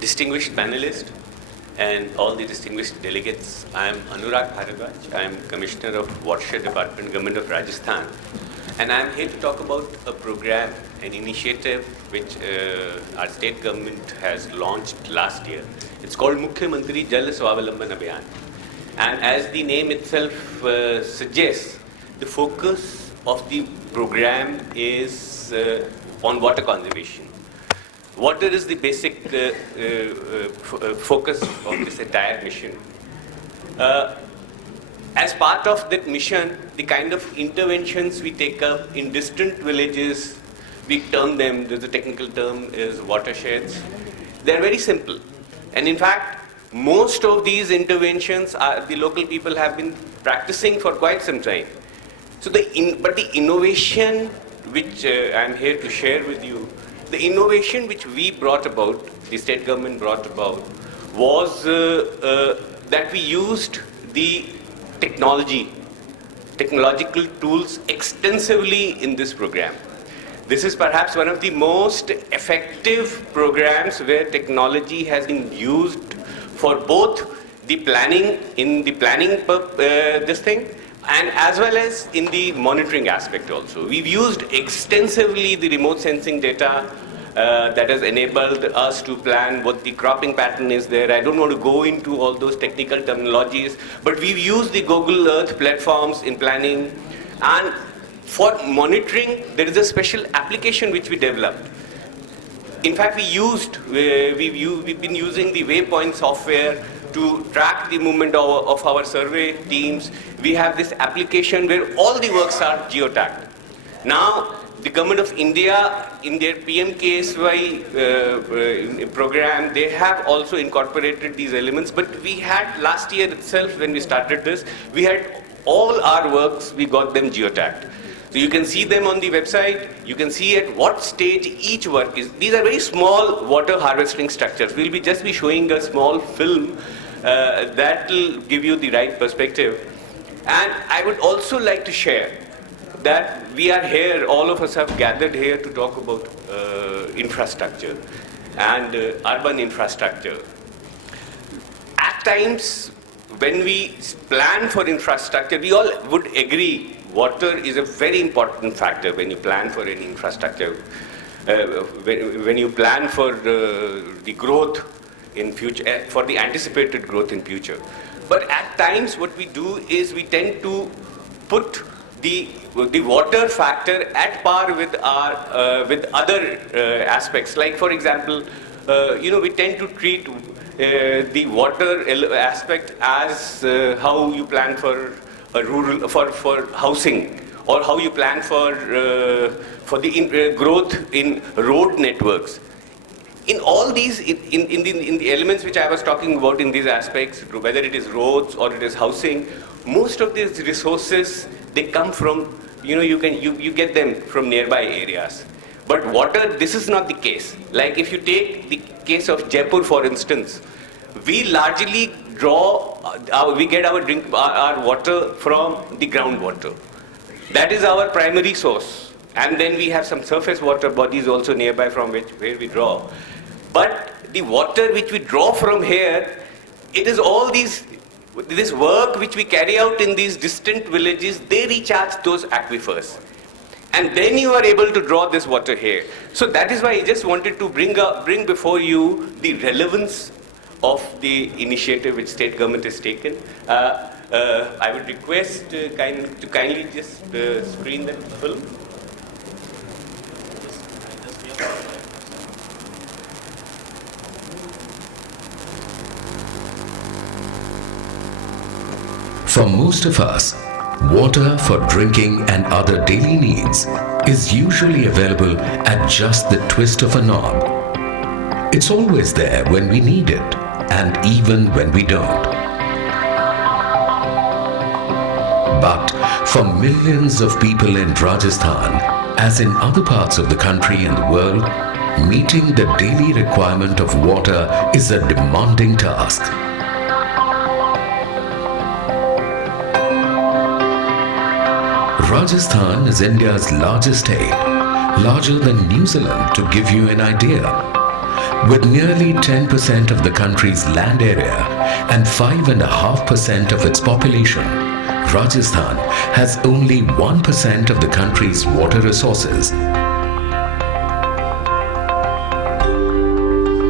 Distinguished panelists and all the distinguished delegates, I am Anurag Bhardwaj. I am Commissioner of Watershed Department, Government of Rajasthan. And I am here to talk about a program, an initiative which our state government has launched last year. It's called Mukhyamantri Jal Swavalamban Abhiyan. And as the name itself suggests, the focus of the program is on water conservation. Water is the basic focus of this entire mission. As part of that mission, the kind of interventions we take up in distant villages, we term them, the technical term is watersheds. They're very simple. And in fact, most of these interventions the local people have been practicing for quite some time. So but the innovation which I'm here to share with you, the innovation which we brought about, the state government brought about, was that we used the technological tools extensively in this program. This is perhaps one of the most effective programs where technology has been used for both the planning, this thing, and as well as in the monitoring aspect also. We've used extensively the remote sensing data that has enabled us to plan what the cropping pattern is there. I don't want to go into all those technical terminologies, but we've used the Google Earth platforms in planning. And for monitoring, there is a special application which we developed. In fact, we've been using the Waypoint software to track the movement of our survey teams. We have this application where all the works are geotagged. Now, the Government of India, in their PMKSY program, they have also incorporated these elements. But we had last year itself, when we started this, we had all our works, we got them geotagged. So you can see them on the website. You can see at what stage each work is. These are very small water harvesting structures. We'll just be showing a small film that will give you the right perspective. And I would also like to share that we are here, all of us have gathered here to talk about infrastructure and urban infrastructure. At times, when we plan for infrastructure, we all would agree water is a very important factor when you plan for any infrastructure, when you plan for the growth in future, for the anticipated growth in future. But at times what we do is we tend to put the water factor at par with other aspects. Like for example, we tend to treat the water aspect as how you plan for a rural, for housing, or how you plan for the growth in road networks. In all these, in the elements which I was talking about in these aspects, whether it is roads or it is housing, most of these resources, they come from, you get them from nearby areas. But water, this is not the case. Like if you take the case of Jaipur, for instance, we largely we get our water from the groundwater. That is our primary source. And then we have some surface water bodies also nearby from where we draw. But the water which we draw from here, it is all this work which we carry out in these distant villages, they recharge those aquifers. And then you are able to draw this water here. So that is why I just wanted to bring before you the relevance of the initiative which state government has taken. I would request to kindly just screen that film. For most of us, water for drinking and other daily needs is usually available at just the twist of a knob. It's always there when we need it, and even when we don't. But for millions of people in Rajasthan, as in other parts of the country and the world, meeting the daily requirement of water is a demanding task. Rajasthan is India's largest state, larger than New Zealand to give you an idea. With nearly 10% of the country's land area and 5.5% of its population, Rajasthan has only 1% of the country's water resources.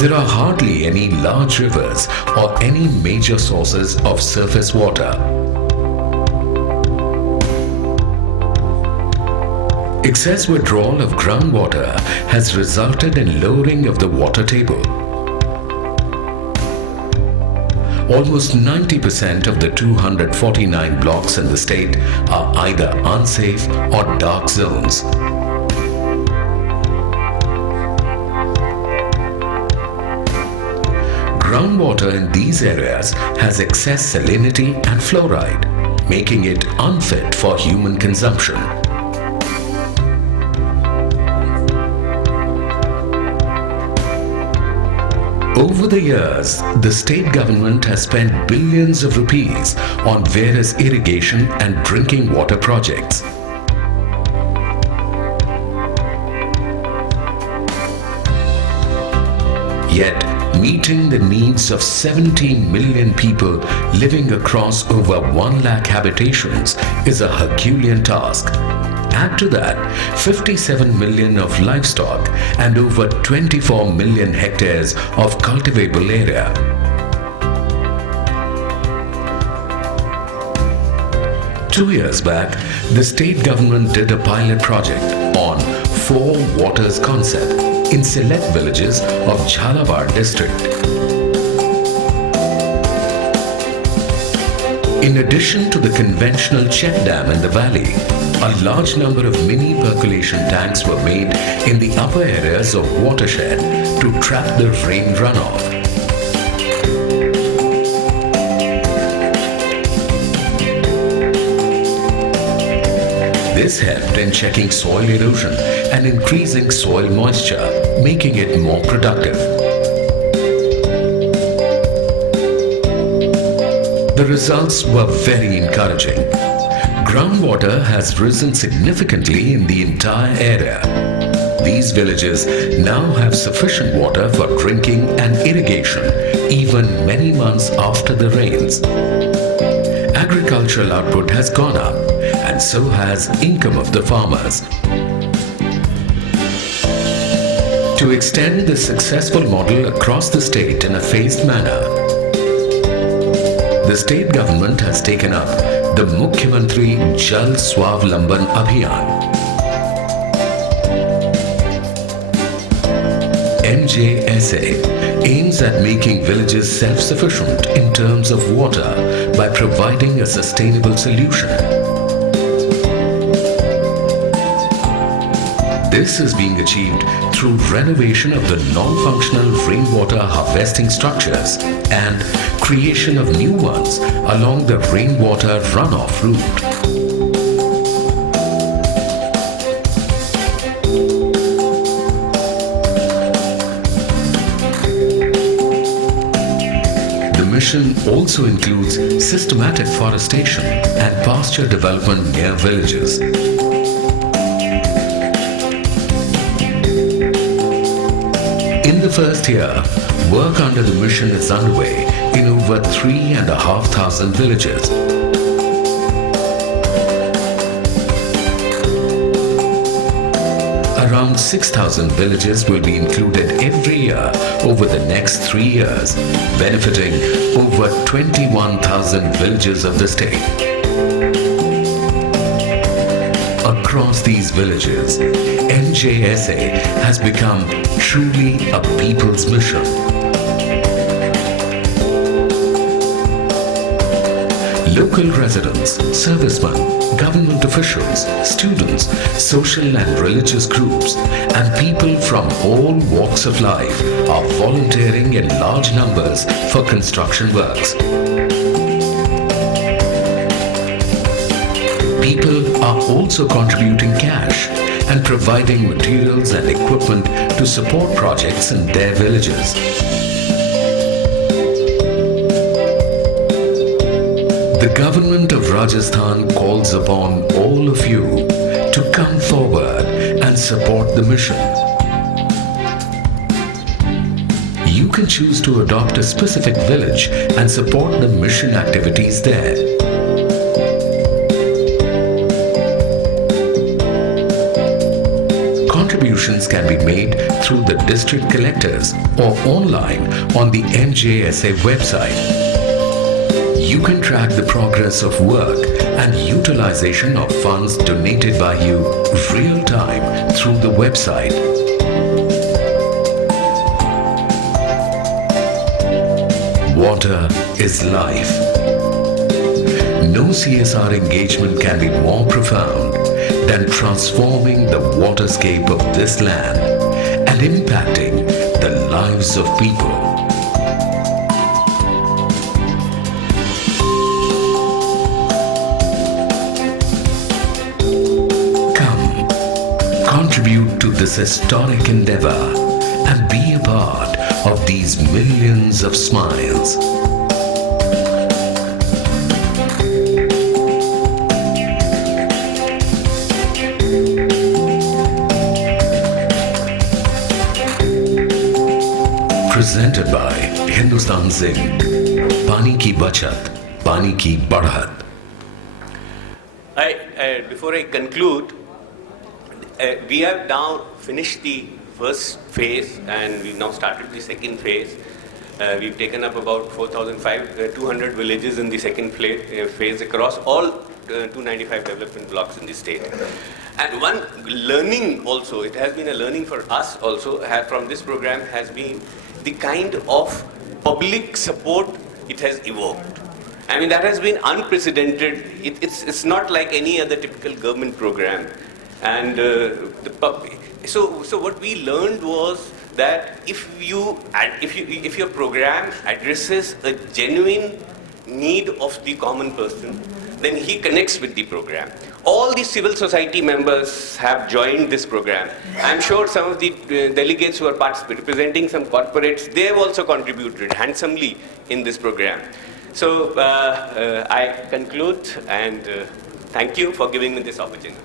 There are hardly any large rivers or any major sources of surface water. Excess withdrawal of groundwater has resulted in lowering of the water table. Almost 90% of the 249 blocks in the state are either unsafe or dark zones. Groundwater in these areas has excess salinity and fluoride, making it unfit for human consumption. Over the years, the state government has spent billions of rupees on various irrigation and drinking water projects. Yet, meeting the needs of 17 million people living across over 1 lakh habitations is a Herculean task. Add to that 57 million of livestock and over 24 million hectares of cultivable area. Two years back, the state government did a pilot project on 4 waters concept in select villages of Jhalawar district. In addition to the conventional check dam in the valley, a large number of mini percolation tanks were made in the upper areas of watershed to trap the rain runoff. This helped in checking soil erosion and increasing soil moisture, making it more productive. The results were very encouraging. Groundwater has risen significantly in the entire area. These villages now have sufficient water for drinking and irrigation, even many months after the rains. Agricultural output has gone up, and so has income of the farmers. To extend this successful model across the state in a phased manner, the state government has taken up the Mukhyamantri Jal Swavlamban Abhiyan MJSA aims at making villages self-sufficient in terms of water by providing a sustainable solution. This is being achieved through renovation of the non-functional rainwater harvesting structures and creation of new ones along the rainwater runoff route. The mission also includes systematic forestation and pasture development near villages. In the first year, work under the mission is underway in over 3,500 villages. Around 6,000 villages will be included every year over the next 3 years, benefiting over 21,000 villages of the state. Across these villages, NJSA has become truly a people's mission. Local residents, servicemen, government officials, students, social and religious groups, and people from all walks of life are volunteering in large numbers for construction works. People are also contributing cash and providing materials and equipment to support projects in their villages. The government of Rajasthan calls upon all of you to come forward and support the mission. can choose to adopt a specific village and support the mission activities there. Contributions can be made through the district collectors or online on the MJSA website. You can track the progress of work and utilization of funds donated by you real time through the website. Water is life. No CSR engagement can be more profound than transforming the waterscape of this land and impacting the lives of people. Come, contribute to this historic endeavor and be a part of these millions of smiles. Presented by Hindustan Zinc. Pani ki bachat, pani ki badhat. Before I conclude, we have now finished the first phase and we've now started the second phase. We've taken up about 4,200 villages in the second phase across all 295 development blocks in the state. And one learning also, it has been a learning for us also from this program, has been the kind of public support it has evoked. I mean, that has been unprecedented. It's not like any other typical government program. And so what we learned was that if your program addresses a genuine need of the common person, then he connects with the program. All the civil society members have joined this program. I'm sure some of the delegates who are representing some corporates, they have also contributed handsomely in this program. So I conclude and thank you for giving me this opportunity.